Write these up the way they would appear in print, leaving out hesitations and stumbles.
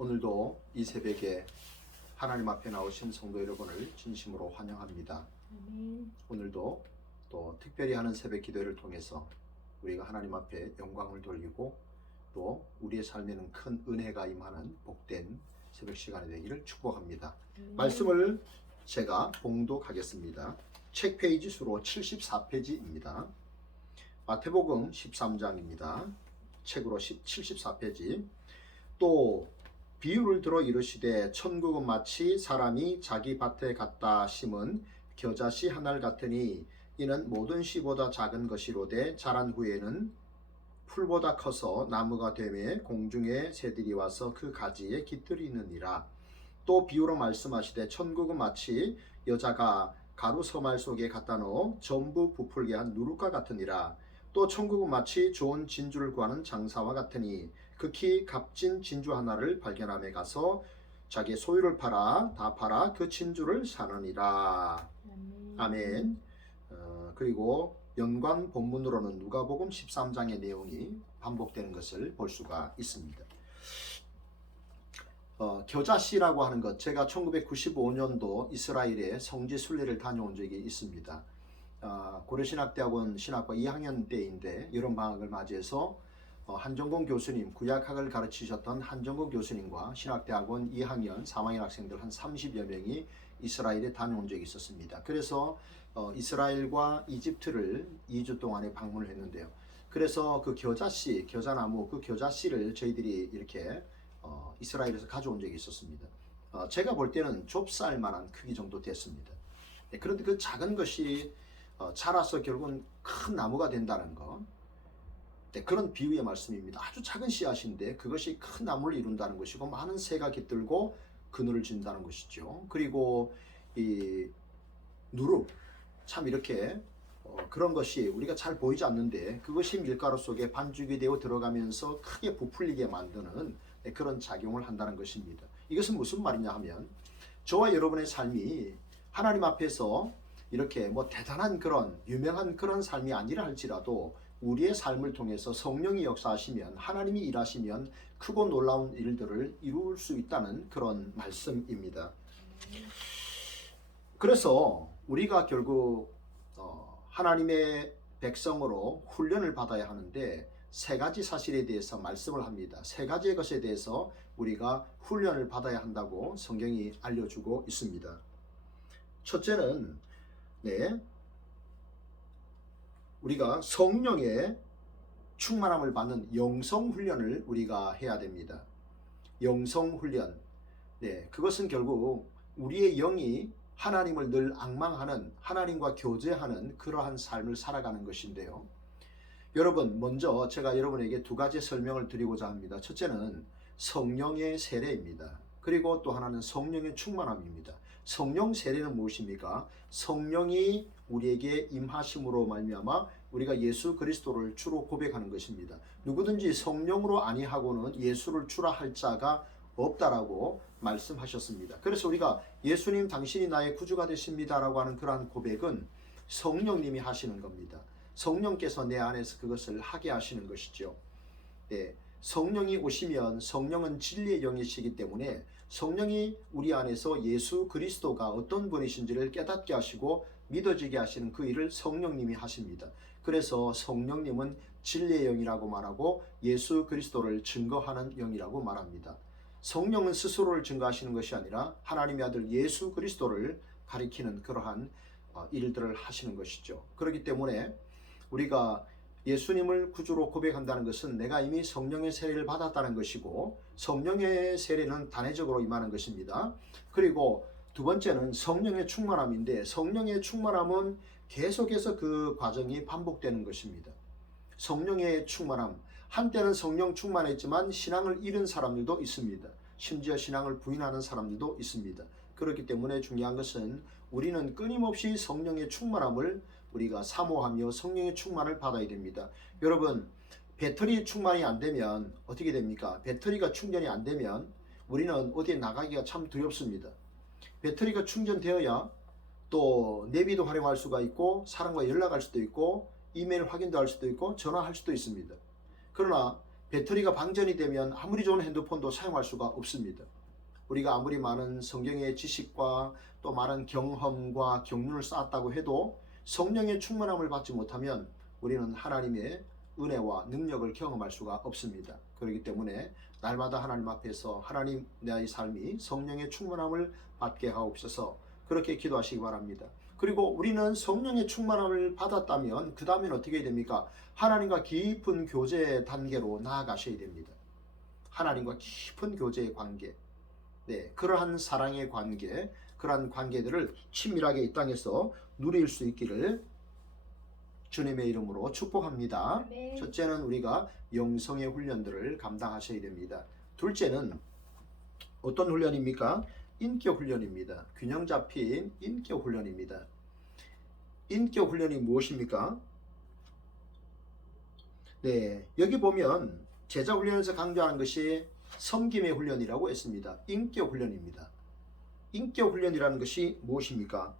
오늘도 이 새벽에 하나님 앞에 나오신 성도 여러분을 진심으로 환영합니다. 오늘도 또 특별히 하는 새벽 기도를 통해서 우리가 하나님 앞에 영광을 돌리고 또 우리의 삶에는 큰 은혜가 임하는 복된 새벽 시간이 되기를 축복합니다. 말씀을 제가 봉독하겠습니다. 책 페이지 수로 74페이지입니다. 마태복음 13장입니다. 책으로 74페이지. 또 비유를 들어 이르시되 천국은 마치 사람이 자기 밭에 갖다 심은 겨자씨 한 알 같으니 이는 모든 씨보다 작은 것이로되 자란 후에는 풀보다 커서 나무가 되매 공중의 새들이 와서 그 가지에 깃들이느니라. 또 비유로 말씀하시되 천국은 마치 여자가 가루 서말 속에 갖다 넣어 전부 부풀게 한 누룩과 같으니라. 또 천국은 마치 좋은 진주를 구하는 장사와 같으니 극히 값진 진주 하나를 발견함에 가서 자기의 소유를 다 팔아 그 진주를 사느니라. 아멘. 그리고 연관 본문으로는 누가복음 13장의 내용이 반복되는 것을 볼 수가 있습니다. 겨자씨라고 하는 것, 제가 1995년도 이스라엘에 성지 순례를 다녀온 적이 있습니다. 고려신학대학원 신학과 2학년 때인데 여름방학을 맞이해서 한정곤 교수님, 구약학을 가르치셨던 한정곤 교수님과 신학대학원 2학년, 3학년 학생들 한 30여 명이 이스라엘에 다녀온 적이 있었습니다. 그래서 이스라엘과 이집트를 2주 동안에 방문을 했는데요. 그래서 그 겨자씨, 겨자나무, 그 겨자씨를 저희들이 이렇게 이스라엘에서 가져온 적이 있었습니다. 제가 볼 때는 좁쌀만한 크기 정도 됐습니다. 그런데 그 작은 것이 자라서 결국은 큰 나무가 된다는 것, 그런 비유의 말씀입니다. 아주 작은 씨앗인데 그것이 큰 나무를 이룬다는 것이고 많은 새가 깃들고 그늘을 준다는 것이죠. 그리고 이 누룩, 참 이렇게 그런 것이 우리가 잘 보이지 않는데 그것이 밀가루 속에 반죽이 되어 들어가면서 크게 부풀리게 만드는 그런 작용을 한다는 것입니다. 이것은 무슨 말이냐 하면 저와 여러분의 삶이 하나님 앞에서 이렇게 뭐 대단한 그런 유명한 그런 삶이 아니라 할지라도 우리의 삶을 통해서 성령이 역사하시면, 하나님이 일하시면 크고 놀라운 일들을 이룰 수 있다는 그런 말씀입니다. 그래서 우리가 결국 하나님의 백성으로 훈련을 받아야 하는데 세 가지 사실에 대해서 말씀을 합니다. 세 가지의 것에 대해서 우리가 훈련을 받아야 한다고 성경이 알려주고 있습니다. 첫째는 우리가 성령의 충만함을 받는 영성훈련을 우리가 해야 됩니다. 영성훈련. 그것은 결국 우리의 영이 하나님을 늘 앙망하는, 하나님과 교제하는 그러한 삶을 살아가는 것인데요. 여러분, 먼저 제가 여러분에게 두 가지 설명을 드리고자 합니다. 첫째는 성령의 세례입니다. 그리고 또 하나는 성령의 충만함입니다. 성령 세례는 무엇입니까? 성령이 우리에게 임하심으로 말미암아 우리가 예수 그리스도를 주로 고백하는 것입니다. 누구든지 성령으로 아니하고는 예수를 주라 할 자가 없다라고 말씀하셨습니다. 그래서 우리가 예수님 당신이 나의 구주가 되십니다라고 하는 그러한 고백은 성령님이 하시는 겁니다. 성령께서 내 안에서 그것을 하게 하시는 것이죠. 성령이 오시면 성령은 진리의 영이시기 때문에 성령이 우리 안에서 예수 그리스도가 어떤 분이신지를 깨닫게 하시고 믿어지게 하시는 그 일을 성령님이 하십니다. 그래서 성령님은 진리의 영이라고 말하고 예수 그리스도를 증거하는 영이라고 말합니다. 성령은 스스로를 증거하시는 것이 아니라 하나님의 아들 예수 그리스도를 가리키는 그러한 일들을 하시는 것이죠. 그렇기 때문에 우리가 예수님을 구주로 고백한다는 것은 내가 이미 성령의 세례를 받았다는 것이고, 성령의 세례는 단회적으로 임하는 것입니다. 그리고 두 번째는 성령의 충만함인데, 성령의 충만함은 계속해서 그 과정이 반복되는 것입니다. 성령의 충만함, 한때는 성령 충만했지만 신앙을 잃은 사람들도 있습니다. 심지어 신앙을 부인하는 사람들도 있습니다. 그렇기 때문에 중요한 것은 우리는 끊임없이 성령의 충만함을 우리가 사모하며 성령의 충만을 받아야 됩니다. 여러분, 배터리 충만이 안 되면 어떻게 됩니까? 배터리가 충전이 안 되면 우리는 어디에 나가기가 참 두렵습니다. 배터리가 충전되어야 또 내비도 활용할 수가 있고 사람과 연락할 수도 있고 이메일 확인도 할 수도 있고 전화할 수도 있습니다. 그러나 배터리가 방전이 되면 아무리 좋은 핸드폰도 사용할 수가 없습니다. 우리가 아무리 많은 성경의 지식과 또 많은 경험과 경륜을 쌓았다고 해도 성령의 충만함을 받지 못하면 우리는 하나님의 은혜와 능력을 경험할 수가 없습니다. 그렇기 때문에 날마다 하나님 앞에서 하나님, 나의 삶이 성령의 충만함을 받게 하옵소서, 그렇게 기도하시기 바랍니다. 그리고 우리는 성령의 충만함을 받았다면 그 다음엔 어떻게 됩니까? 하나님과 깊은 교제 단계로 나아가셔야 됩니다. 하나님과 깊은 교제의 관계, 그러한 사랑의 관계, 그러한 관계들을 친밀하게 이 땅에서 누릴 수 있기를 주님의 이름으로 축복합니다. 네. 첫째는 우리가 영성의 훈련들을 감당하셔야 됩니다. 둘째는 어떤 훈련입니까? 인격 훈련입니다. 균형 잡힌 인격 훈련입니다. 인격 훈련이 무엇입니까? 여기 보면 제자 훈련에서 강조하는 것이 섬김의 훈련이라고 했습니다. 인격 훈련입니다. 인격 훈련이라는 것이 무엇입니까?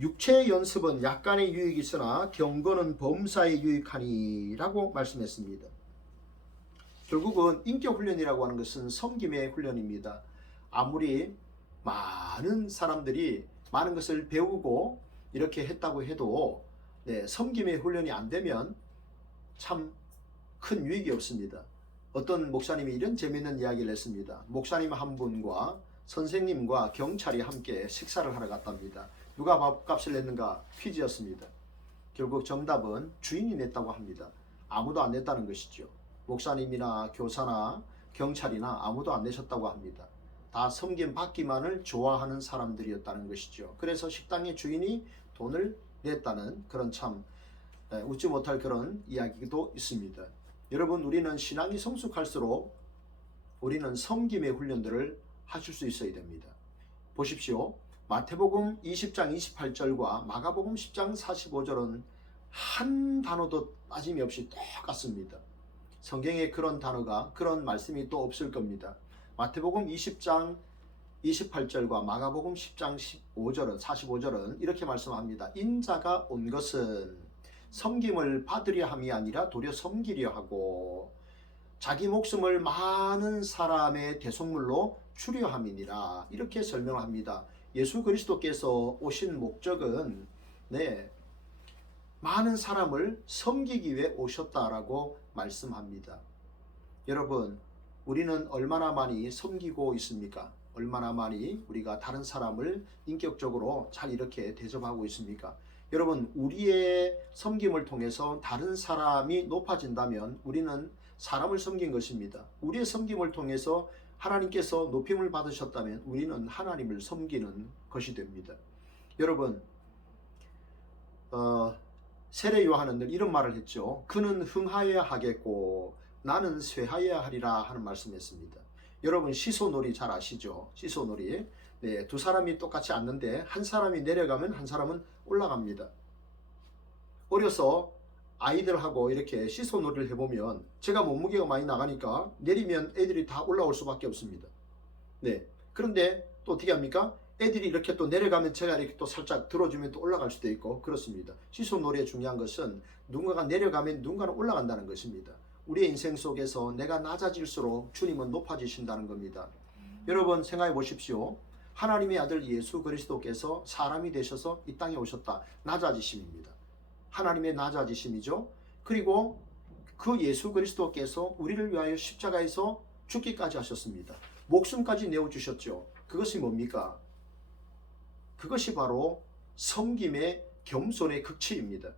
육체의 연습은 약간의 유익이 있으나 경건은 범사에 유익하니라고 말씀했습니다. 결국은 인격 훈련이라고 하는 것은 섬김의 훈련입니다. 아무리 많은 사람들이 많은 것을 배우고 이렇게 했다고 해도 섬김의 훈련이 안 되면 참 큰 유익이 없습니다. 어떤 목사님이 이런 재미있는 이야기를 했습니다. 목사님 한 분과 선생님과 경찰이 함께 식사를 하러 갔답니다. 누가 밥값을 냈는가 퀴즈였습니다. 결국 정답은 주인이 냈다고 합니다. 아무도 안 냈다는 것이죠. 목사님이나 교사나 경찰이나 아무도 안 내셨다고 합니다. 다 섬김 받기만을 좋아하는 사람들이었다는 것이죠. 그래서 식당의 주인이 돈을 냈다는 그런 참 웃지 못할 그런 이야기도 있습니다. 여러분, 우리는 신앙이 성숙할수록 우리는 섬김의 훈련들을 하실 수 있어야 됩니다. 보십시오. 마태복음 20장 28절과 마가복음 10장 45절은 한 단어도 빠짐이 없이 똑같습니다. 성경에 그런 단어가, 그런 말씀이 또 없을 겁니다. 마태복음 20장 28절과 마가복음 10장 15절은 45절은 이렇게 말씀합니다. 인자가 온 것은 섬김을 받으려 함이 아니라 도리어 섬기려 하고 자기 목숨을 많은 사람의 대속물로 주려 함이니라, 이렇게 설명합니다. 예수 그리스도께서 오신 목적은 많은 사람을 섬기기 위해 오셨다라고 말씀합니다. 여러분, 우리는 얼마나 많이 섬기고 있습니까? 얼마나 많이 우리가 다른 사람을 인격적으로 잘 이렇게 대접하고 있습니까? 여러분, 우리의 섬김을 통해서 다른 사람이 높아진다면 우리는 사람을 섬긴 것입니다. 우리의 섬김을 통해서 하나님께서 높임을 받으셨다면 우리는 하나님을 섬기는 것이 됩니다. 여러분, 세례 요한은 늘 이런 말을 했죠. 그는 흥하여야 하겠고 나는 쇠하여야 하리라 하는 말씀했습니다. 여러분, 시소놀이 잘 아시죠? 시소놀이. 두 사람이 똑같이 앉는데 한 사람이 내려가면 한 사람은 올라갑니다. 어려서 아이들하고 이렇게 시소놀이를 해보면 제가 몸무게가 많이 나가니까 내리면 애들이 다 올라올 수밖에 없습니다. 그런데 또 어떻게 합니까? 애들이 이렇게 또 내려가면 제가 이렇게 또 살짝 들어주면 또 올라갈 수도 있고 그렇습니다. 시소놀이의 중요한 것은 누군가가 내려가면 누군가는 올라간다는 것입니다. 우리의 인생 속에서 내가 낮아질수록 주님은 높아지신다는 겁니다. 여러분, 생각해 보십시오. 하나님의 아들 예수 그리스도께서 사람이 되셔서 이 땅에 오셨다. 낮아지심입니다. 하나님의 낮아지심이죠. 그리고 그 예수 그리스도께서 우리를 위하여 십자가에서 죽기까지 하셨습니다. 목숨까지 내어주셨죠. 그것이 뭡니까? 그것이 바로 섬김의 겸손의 극치입니다.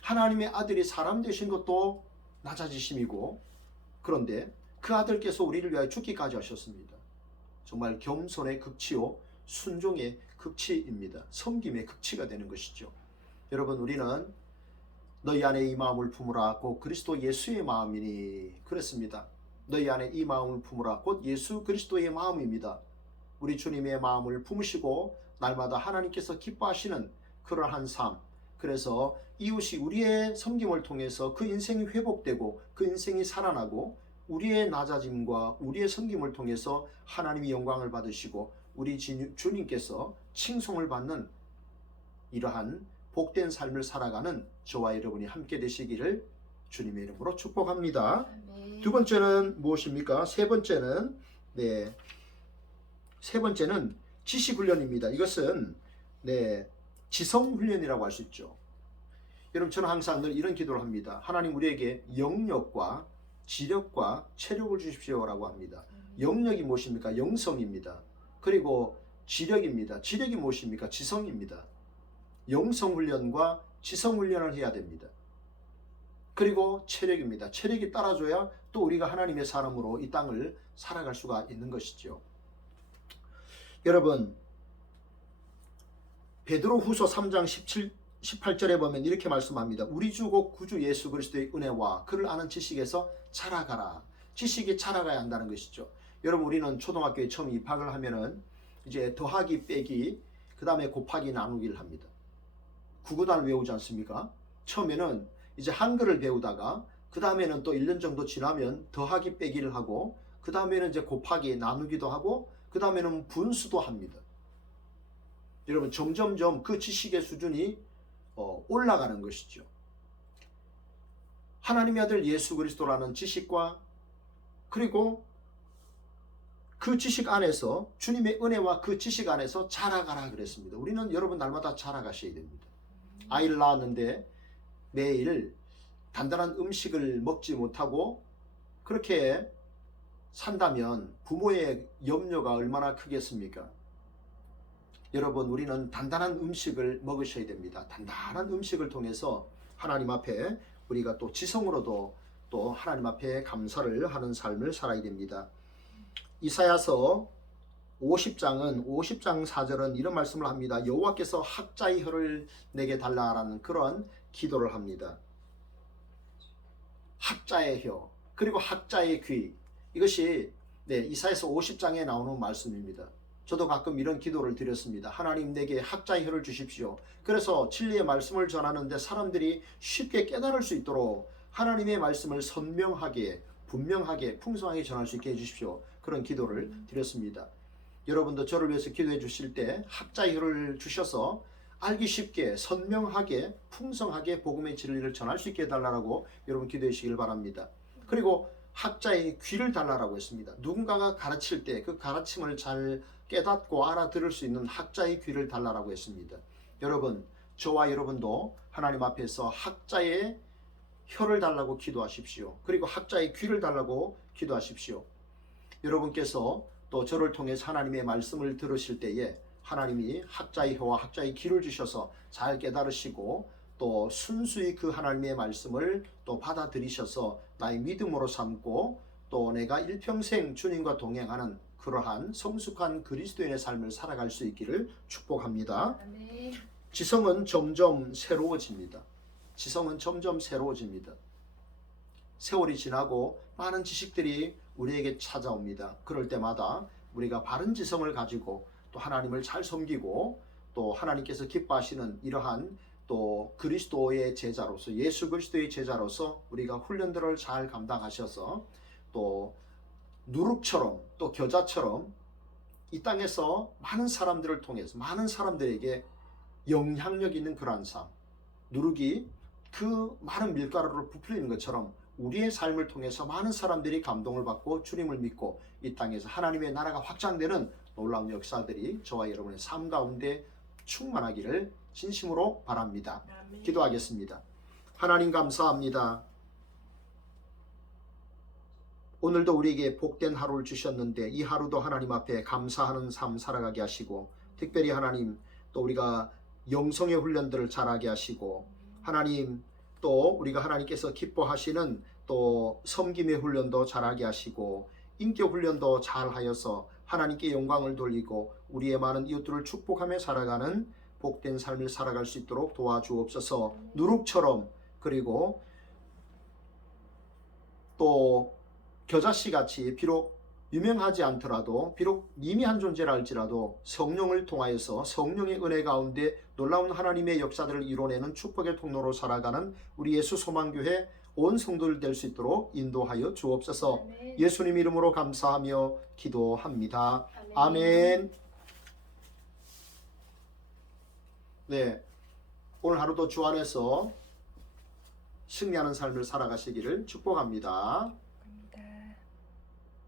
하나님의 아들이 사람 되신 것도 낮아지심이고, 그런데 그 아들께서 우리를 위하여 죽기까지 하셨습니다. 정말 겸손의 극치요, 순종의 극치입니다. 섬김의 극치가 되는 것이죠. 여러분, 우리는 너희 안에 이 마음을 품으라 곧 그리스도 예수의 마음이니 그랬습니다. 너희 안에 이 마음을 품으라 곧 예수 그리스도의 마음입니다. 우리 주님의 마음을 품으시고 날마다 하나님께서 기뻐하시는 그러한 삶, 그래서 이웃이 우리의 섬김을 통해서 그 인생이 회복되고 그 인생이 살아나고 우리의 낮아짐과 우리의 섬김을 통해서 하나님이 영광을 받으시고 우리 주님께서 칭송을 받는 이러한 복된 삶을 살아가는 저와 여러분이 함께 되시기를 주님의 이름으로 축복합니다. 아멘. 두 번째는 무엇입니까? 세 번째는 지식훈련입니다. 이것은 지성훈련이라고 할 수 있죠. 여러분, 저는 항상 늘 이런 기도를 합니다. 하나님, 우리에게 영력과 지력과 체력을 주십시오라고 합니다. 영력이 무엇입니까? 영성입니다. 그리고 지력입니다. 지력이 무엇입니까? 지성입니다. 영성훈련과 지성훈련을 해야 됩니다. 그리고 체력입니다. 체력이 따라줘야 또 우리가 하나님의 사람으로 이 땅을 살아갈 수가 있는 것이죠. 여러분, 베드로후서 3장 18절에 보면 이렇게 말씀합니다. 우리 주 곧 구주 예수 그리스도의 은혜와 그를 아는 지식에서 자라가라. 지식이 자라가야 한다는 것이죠. 여러분, 우리는 초등학교에 처음 입학을 하면은 이제 더하기 빼기 그 다음에 곱하기 나누기를 합니다. 구구단을 외우지 않습니까? 처음에는 이제 한글을 배우다가 그 다음에는 또 1년 정도 지나면 더하기 빼기를 하고 그 다음에는 이제 곱하기 나누기도 하고 그 다음에는 분수도 합니다. 여러분, 점점점 그 지식의 수준이 올라가는 것이죠. 하나님의 아들 예수 그리스도라는 지식과 그리고 그 지식 안에서 주님의 은혜와 그 지식 안에서 자라가라 그랬습니다. 우리는 여러분 날마다 자라가셔야 됩니다. 아이를 낳았는데 매일 단단한 음식을 먹지 못하고 그렇게 산다면 부모의 염려가 얼마나 크겠습니까? 여러분, 우리는 단단한 음식을 먹으셔야 됩니다. 단단한 음식을 통해서 하나님 앞에 우리가 또 지성으로도 또 하나님 앞에 감사를 하는 삶을 살아야 됩니다. 이사야서 50장 4절은 이런 말씀을 합니다. 여호와께서 학자의 혀를 내게 달라라는 그런 기도를 합니다. 학자의 혀 그리고 학자의 귀, 이것이 이사야서 50장에 나오는 말씀입니다. 저도 가끔 이런 기도를 드렸습니다. 하나님, 내게 학자의 혀를 주십시오. 그래서 진리의 말씀을 전하는데 사람들이 쉽게 깨달을 수 있도록 하나님의 말씀을 선명하게 분명하게 풍성하게 전할 수 있게 해주십시오. 그런 기도를 드렸습니다. 여러분도 저를 위해서 기도해 주실 때 학자의 혀를 주셔서 알기 쉽게 선명하게 풍성하게 복음의 진리를 전할 수 있게 해달라고 여러분 기도해 주시길 바랍니다. 그리고 학자의 귀를 달라고 했습니다. 누군가가 가르칠 때 그 가르침을 잘 깨닫고 알아들을 수 있는 학자의 귀를 달라고 했습니다. 여러분, 저와 여러분도 하나님 앞에서 학자의 혀를 달라고 기도하십시오. 그리고 학자의 귀를 달라고 기도하십시오. 여러분께서 또 저를 통해서 하나님의 말씀을 들으실 때에 하나님이 학자의 혀와 학자의 귀를 주셔서 잘 깨달으시고 또 순수히 그 하나님의 말씀을 또 받아들이셔서 나의 믿음으로 삼고 또 내가 일평생 주님과 동행하는 그러한 성숙한 그리스도인의 삶을 살아갈 수 있기를 축복합니다. 아멘. 지성은 점점 새로워집니다. 지성은 점점 새로워집니다. 세월이 지나고 많은 지식들이 우리에게 찾아옵니다. 그럴 때마다 우리가 바른 지성을 가지고 또 하나님을 잘 섬기고 또 하나님께서 기뻐하시는 이러한 또 그리스도의 제자로서 예수 그리스도의 제자로서 우리가 훈련들을 잘 감당하셔서 또 누룩처럼 또 겨자처럼 이 땅에서 많은 사람들을 통해서 많은 사람들에게 영향력 있는 그러한 삶, 누룩이 그 많은 밀가루를 부풀리는 것처럼 우리의 삶을 통해서 많은 사람들이 감동을 받고 주님을 믿고 이 땅에서 하나님의 나라가 확장되는 놀라운 역사들이 저와 여러분의 삶 가운데 충만하기를 진심으로 바랍니다. 아멘. 기도하겠습니다. 하나님, 감사합니다. 오늘도 우리에게 복된 하루를 주셨는데 이 하루도 하나님 앞에 감사하는 삶 살아가게 하시고 특별히 하나님 또 우리가 영성의 훈련들을 잘하게 하시고 하나님 또 우리가 하나님께서 기뻐하시는 또 섬김의 훈련도 잘하게 하시고 인격 훈련도 잘하여서 하나님께 영광을 돌리고 우리의 많은 이웃들을 축복하며 살아가는 복된 삶을 살아갈 수 있도록 도와주옵소서. 누룩처럼 그리고 또 겨자씨 같이 비록 유명하지 않더라도 비록 미미한 존재라 할지라도 성령을 통하여서 성령의 은혜 가운데 놀라운 하나님의 역사들을 이뤄내는 축복의 통로로 살아가는 우리 예수 소망교회 온 성도들 될 수 있도록 인도하여 주옵소서. 아멘. 예수님 이름으로 감사하며 기도합니다. 아멘. 아멘. 네, 오늘 하루도 주 안에서 승리하는 삶을 살아가시기를 축복합니다.